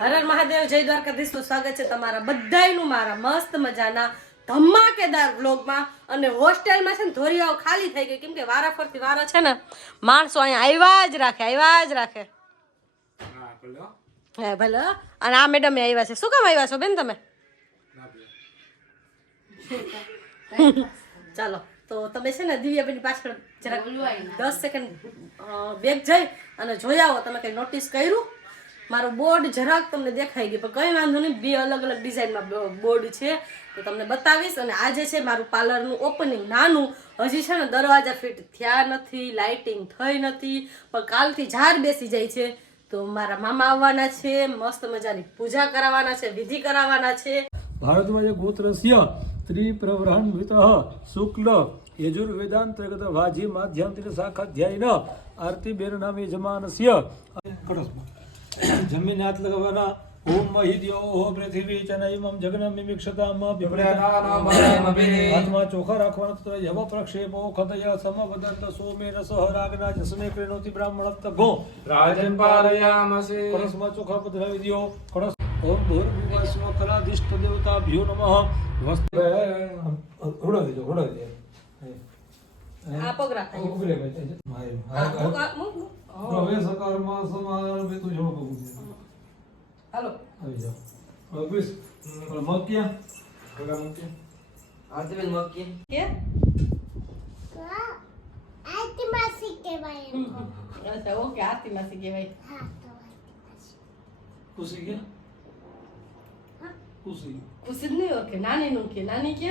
હર હર મહાદેવ જય દ્વારકાધીશનું સ્વાગત છે તમારા બધાયનું મારા મસ્ત મજાના ધમાકેદાર બ્લોગમાં અને હોસ્ટેલમાં છે ને ધોરીવાવ ખાલી થઈ ગઈ. કેમ કે વારા ફરતી વારા છે ને માણસો અહીંયા આવ્યા જ રાખે આવ્યા જ રાખે. હે ભલે. અને આ મેડમ આવ્યા છે. શું કામ આવ્યા છો બેન તમે? ચાલો તો તમે છે ને દિવ્યાબેન પાછળ જરાક દસ સેકન્ડ બેગ જઈ અને જોઈ આવો. તમે કઈ નોટિસ કર્યું? મારું બોર્ડ જરાક તમને દેખાઈ ગયું પણ કંઈ વાંધો નહીં બે અલગ અલગ ડિઝાઇનમાં બોર્ડ છે. તો તમને બતાવીશ અને આજે છે મારું પાર્લરનું ઓપનિંગ નાનું. હજી છે ને દરવાજા ફિટ થયા નથી લાઇટિંગ થઈ નથી પણ કાલથી ઝાર બેસી જાય છે. તો મારા મામા આવવાના છે મસ્ત મજાની પૂજા કરાવવાના છે વિધિ કરાવવાના છે. ભારતમાં જે ગોત્રસ્ય ત્રિપ્રવૃહન્વિત શુક્લ યજુર્વેદાંતર્ગત વાજી માધ્યમ શાખાધ્યાયન આરતીબેન નામે યજમાનસ્ય જમીન હાથ લગાવવાના ઓમ મહિદ્યો પૃથ્વી ચ નૈમમ જગનમ મિમિક્ષતામ હાથમાં ચોખા રાખવાના તત્ર યવ પ્રક્ષેપો ખતય સમવદંત સોમે રસ રાગના જસમે ક્રેનોતિ બ્રાહ્મણસ્ત ગો રાજન પારયામસે કળશમાં ચોખા પધરાવી દ્યો કળશ ઓમ ભૂર્ભુવઃ કરાધિષ્ઠ દેવતાભ્યો નમઃ વસ્તુ ઉડાવી દેજો ઉડાવી દેજો આ પગ રાખો ઉગરે આ. પ્રવેશ હાલો. આવી જાવ હવે બસ. ઓલા મગ ક્યાં આરતીબેન મક્કી કે? આદિવાસી કહેવાય અચ્છા ઓકે આતી માસી કહેવાય. હા, તો ખુશી ક્યાં ખુશી. ખુશી જ નહીં ઓકે નાની નું કે નાની કે?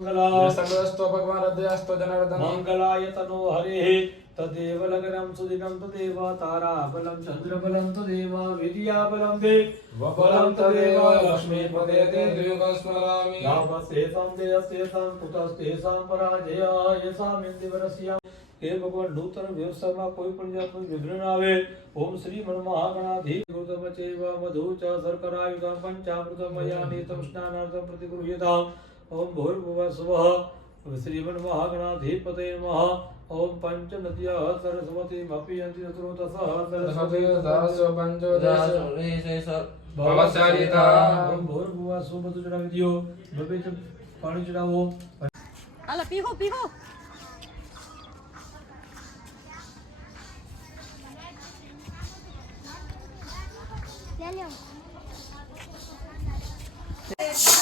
હમ કહી જા મંગલા સંગસ્તો ભગવાન હૃદયસ્તો જનાર્દન મંગલાય તનો હરે તદેવ લગ્નમ સુદિનમ તદેવ તારાબલમ ચંદ્રબલમ તદેવ વિદ્યાબલમ તે વબલમ તદેવ તે દ્વિયુગં સ્મરામિ પરાજય યસામિન્દિવરસ્યામ હે ભગવાન નૂતન વ્યવસાયમાં કોઈ પણ જાતનું વિઘ્ન આવે ઓમ શ્રી મહાગણાધી ચૈવ મધુ ચ શર્કરાયુધમ પંચામૃતમયા નીતમ સ્નાનાર્થમ પ્રતિગૃહ્યતામ ઓમ ભૂર્ભુવઃ સ્વઃ શ્રીમન મહાગણાધિપતે નમઃ ઓમ પંચ નદ્યઃ સરસ્વતી મપિયંતિ સ્રોતસઃ સરસ્વતી સહસ્ર પંચોદશ ભવચારિતા ઓમ ભૂર્ભુવઃ સ્વ બધું ચડાવી બબે ચ પાણી ચડાવો હાલો પીહો પીહો લે લ્યો.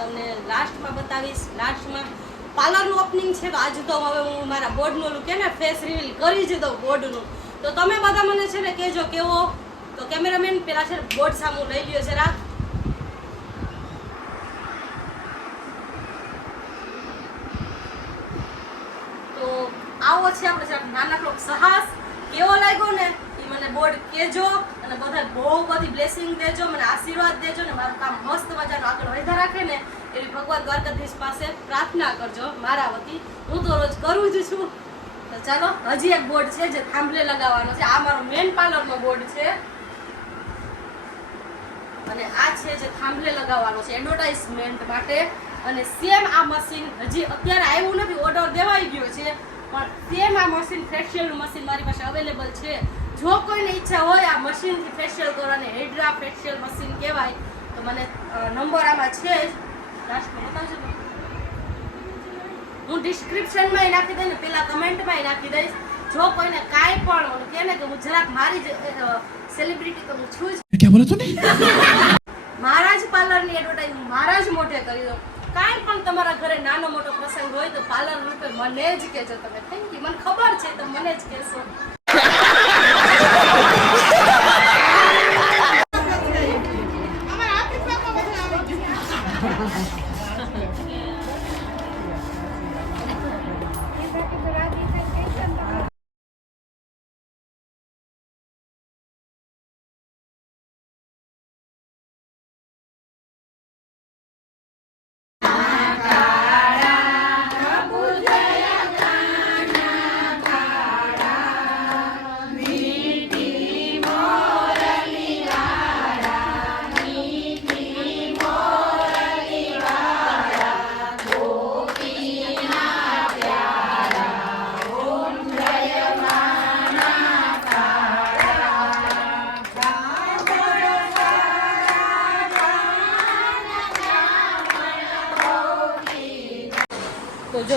તમને લાસ્ટમાં બતાવીશ. લાસ્ટમાં પાર્લરનું ઓપનિંગ છે તો આજે તો હવે હું મારા બોર્ડનું કે ને ફેસ રિવીલ કરી જ દઉં બોર્ડનું તો તમે બધા મને છે ને કહેજો કેવો? તો કેમેરામેન, પેલા છે બોર્ડ સામું લઈ લ્યો જરા. તો આવો છે આપણે નાનકડો સાહસ. કેવો લાગ્યો ને? એ મને બોર્ડ કહેજો. અને બધા બહુ બધી બ્લેસિંગ દેજો, મને આશીર્વાદ દેજો ને મારું કામ મસ્ત મજાનું આગળ વધા રાખે ને એવી ભગવાન દ્વારકાધીશ પાસે પ્રાર્થના કરજો, મારા વતી. હું તો રોજ કરું જ છું. તો ચાલો, હજી એક બોર્ડ છે જે થાંભલે લગાવવાનો છે. આ મારો મેન પાર્લરનો બોર્ડ છે. અને આ છે જે થાંભલે લગાવવાનો છે એડવર્ટાઇઝમેન્ટ માટે. અને સેમ આ મશીન હજી અત્યારે આવ્યું નથી ઓર્ડર દેવાઈ ગયો છે. પણ સેમ આ મશીન ફેશિયલનું મશીન મારી પાસે અવેલેબલ છે. જો કોઈને ઈચ્છા હોય આ મશીનથી ફેશિયલ કરવાની હેડ્રા ફેશિયલ મશીન કહેવાય તો મને નંબર આમાં છે જ. લાસ્ટમાં બતાવજો હું ડિસ્ક્રિપ્શનમાં નાખી દઈને પેલા કમેન્ટમાં નાખી દઈશ. જો કોઈને કાંઈ પણ કહે ને કે હું જરાક મારી જ સેલિબ્રિટી તો હું છું જ. મારા જ પાર્લરની એડવર્ટાઇઝ મારા જ મોઢે કરી દઉં. કાંઈ પણ તમારા ઘરે નાનો મોટો પ્રસંગ હોય તો પાર્લર રૂપે મને જ કહેજો તમે. થેન્ક યુ મને ખબર છે તો મને જ કહેશો.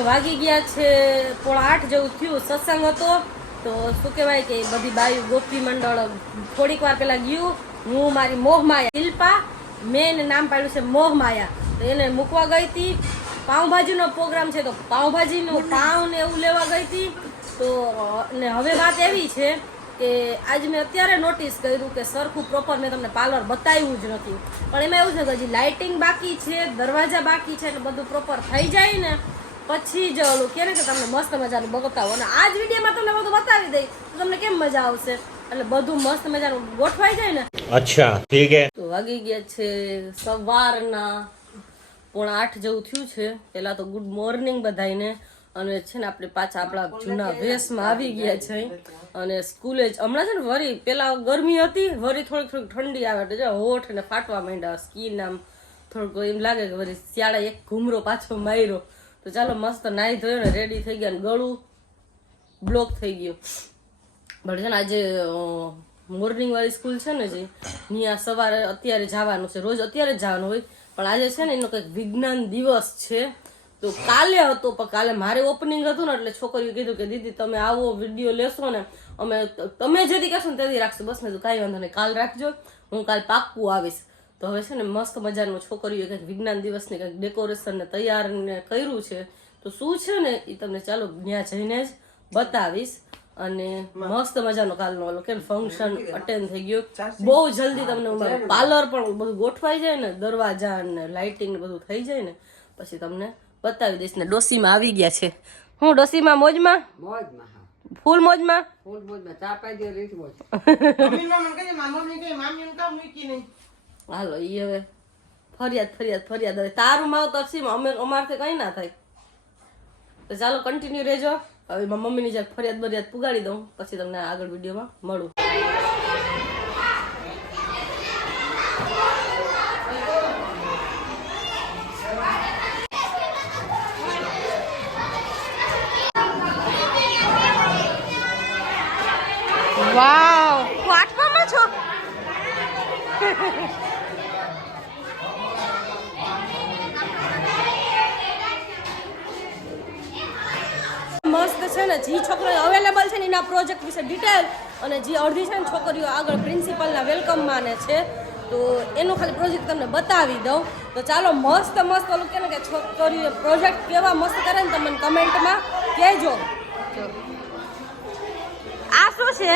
વાગી ગયા છે પોળા આઠ જેવું થયું સત્સંગ હતો. તો શું કહેવાય કે બધી બાયું ગોપી મંડળ થોડીક વાર પહેલાં ગયું. હું મારી મોહમાયા શિલ્પા મેં એને નામ પાડ્યું છે મોહમાયા. તો એને મૂકવા ગઈ હતી. પાઉંભાજીનો પ્રોગ્રામ છે તો પાઉંભાજીનું પાઉં ને એવું લેવા ગઈ હતી. તો ને હવે વાત એવી છે કે આજ મેં અત્યારે નોટિસ કર્યું કે સરખું પ્રોપર મેં તમને પાર્લર બતાવ્યું જ નથી. પણ એમાં એવું છે કે હજી લાઇટિંગ બાકી છે દરવાજા બાકી છે એટલે બધું પ્રોપર થઈ જાય ને. પછી જ ઓલું કે ને તમને મસ્ત મજાનું બતાવો અને આ જ વિડીયોમાં તમને બધું બતાવી દઈ. તો તમને કેમ મજા આવશે? એટલે બધું મસ્ત મજાનું ગોઠવાઈ જાય ને. અચ્છા ઠીક તો વાગી ગયા છે સવારના પોણા આઠ જેવું થયું છે. પહેલાં તો ગુડ મોર્નિંગ બધાને અને છે ને આપણે પાછા આપણા જૂના વેશમાં આવી ગયા છે. અને સ્કૂલે જ હમણાં છે ને વરી પેલા ગરમી હતી વરી થોડીક થોડીક ઠંડી આવે એટલે હોઠ ને ફાટવા માંડ્યા સ્કીન આમ થોડુંક એમ લાગે કે વરી શિયાળા એક ઘૂમરો પાછો માર્યો. તો ચાલો મસ્ત નાહી ધોયો ને રેડી થઈ ગયા ને ગળું બ્લોક થઈ ગયું. પણ છે ને આજે મોર્નિંગ વાળી સ્કૂલ છે ને જે ત્યાં સવારે અત્યારે જવાનું છે. રોજ અત્યારે જવાનું હોય. પણ આજે છે ને એનો કંઈક વિજ્ઞાન દિવસ છે. તો કાલે હતો, પણ કાલે મારે ઓપનિંગ હતું ને, એટલે છોકરીઓ કીધું કે દીદી તમે આવો વીડિયો લેશો ને, અમે તમે જેથી કહેશો ને તેથી રાખશું. બસ ને તો કાંઈ વાંધો નહીં, કાલ રાખજો. હું કાલ પાક્કું આવીશ. તો હવે છે ને મસ્ત મજાનું છોકરીઓ કંઈક વિજ્ઞાન દિવસની કંઈક ડેકોરેશન ને તૈયાર ને કર્યું છે તો શું છે ને એ તમને ચાલો ત્યાં જઈને જ બતાવીશ અને મસ્ત મજાનો કાલનો ઓલો કે ફંક્શન અટેન્ડ થઈ ગયો બહુ જલ્દી તમને પાર્લર પણ બધું ગોઠવાઈ જાય ને દરવાજા ને લાઇટિંગ ને બધું થઈ જાય ને પછી તમને બતાવી દઈશ ને ડોસીમાં આવી ગયા છે હું ડોસીમાં મોજમાં મોજમાં ફૂલ મોજમાં ફૂલ મોજમાં ચા પાઈ દે રીત મોજ હાલો ઈ હવે ફરિયાદ ફરિયાદ ફરિયાદ હવે તારું માવ તરસીમાં અમે અમારથી કઈ ના થાય. તો ચાલો કન્ટિન્યુ રહેજો. હવે મમ્મીની જ્યાં ફરિયાદ બરિયાદ પુગાડી દઉં. પછી તમને આગળ વિડીયોમાં મળું. વાવ. આઠમામાં છો મસ્ત છે ને જે છોકરીઓ અવેલેબલ છે ને એના પ્રોજેક્ટ વિશે ડિટેલ અને જે અડધી છે ને છોકરીઓ આગળ પ્રિન્સિપલના વેલકમમાં ને છે. તો એનો ખાલી પ્રોજેક્ટ તમને બતાવી દઉં. તો ચાલો મસ્ત મસ્ત ઓલું કે ને કે છોકરીઓ પ્રોજેક્ટ કેવા મસ્ત કરે ને તમે કમેન્ટમાં કહેજો. આ શું છે?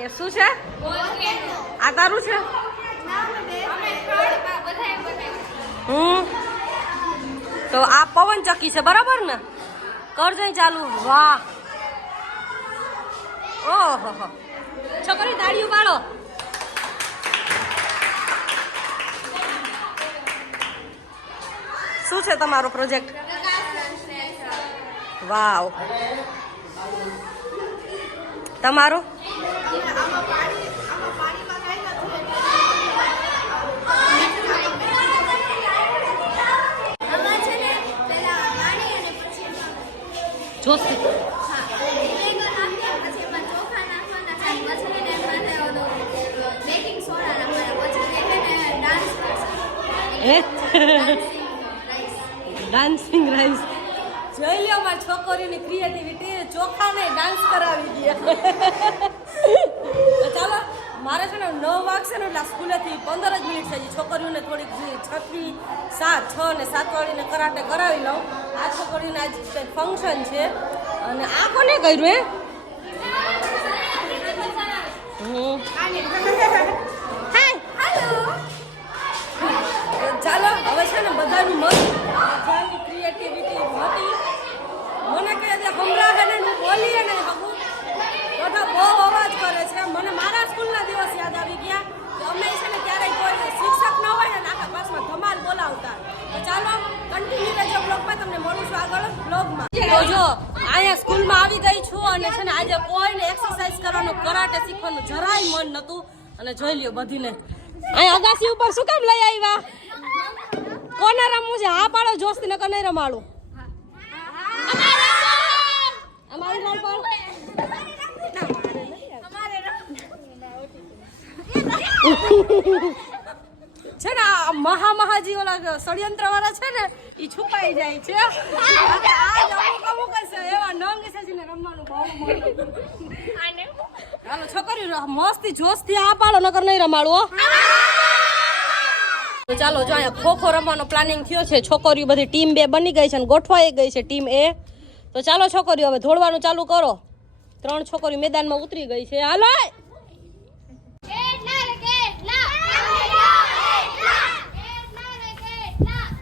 એ શું છે? આ તારું છે? હમ. તો આ પવન ચક્કી છે, બરાબર ને? કરજો ચાલુ. વાહ. ઓહો છોકરી દાડી પાડો શું છે તમારો પ્રોજેક્ટ? વાવ. તમારો આમાં છે ને પેલા પાણી અને પછી જોશ હા વિનેગર નાખીએ પછી એમાં ચોખા નાખવાના છે પછી એને માથે ઓલું બેકિંગ સોડા નાખવાના પછી એને ડાન્સ કરશે હે રાઈસ ડાન્સિંગ રાઈસ જોઈ લ્યો મારી છોકરીની ક્રિએટિવિટી ચોખાને ડાન્સ કરાવી દે તો ચાલો મારે છે ને નવ આ સ્કૂલેથી પંદર જ મિનિટ થઈ છોકરીઓને થોડીક છઠ્ઠી સાત છ ને સાત વાળીને કરાટે કરાવી લઉં. આ છોકરીને આજ કંઈક ફંક્શન છે. અને આ કોને કર્યું હે? છે ને બધાનું બધાની ક્રિએટિવિટી હતી મને કહે છે હમણાં ને હું બોલીએ ને હગું બધા બહુ અવાજ કરે છે મને મારા સ્કૂલના દિવસ યાદ આવી ગયા કે અમે છે ને ક્યારેય કોઈ શિક્ષક ન હોય ને આખા ક્લાસમાં ધમાલ બોલાવતા તો ચાલો કન્ટિન્યુ રહેજો બ્લોગમાં તમને મળું છું આગળ બ્લોગમાં તો જો અહીંયા સ્કૂલમાં આવી ગઈ છું અને છે ને આજે કોઈને એક્સરસાઇઝ કરવાનું કરાટે શીખવાનું જરાય મન નતું અને જોઈ લ્યો બધીને. અહીંયા અગાસી ઉપર શું કામ લઈ આવ્યા? કોને રમવું છે? હા પાડો જોસ્તી નકર નહીં રમાડું. અમારી રોલ પર. છે ને આ મહા મહાજી ઓલા ષડયંત્ર વાળા છે ને એ છુપાઈ જાય છે. અને આ જ અમુક અમુક જ એવા નંગ છે જેને રમવાનું બહુ મન હાલો છોકરીઓ મસ્તી જોશથી આ પાડો નગર નહીં રમાડવો તો ચાલો જો અહીંયા ખો ખો રમવાનો પ્લાનિંગ થયો છે. છોકરીઓ બધી ટીમ બે બની ગઈ છે અને ગોઠવાઈ ગઈ છે ટીમ એ. તો ચાલો છોકરીઓ હવે દોડવાનું ચાલુ કરો. ત્રણ છોકરીઓ મેદાનમાં ઉતરી ગઈ છે. હાલો! Yeah.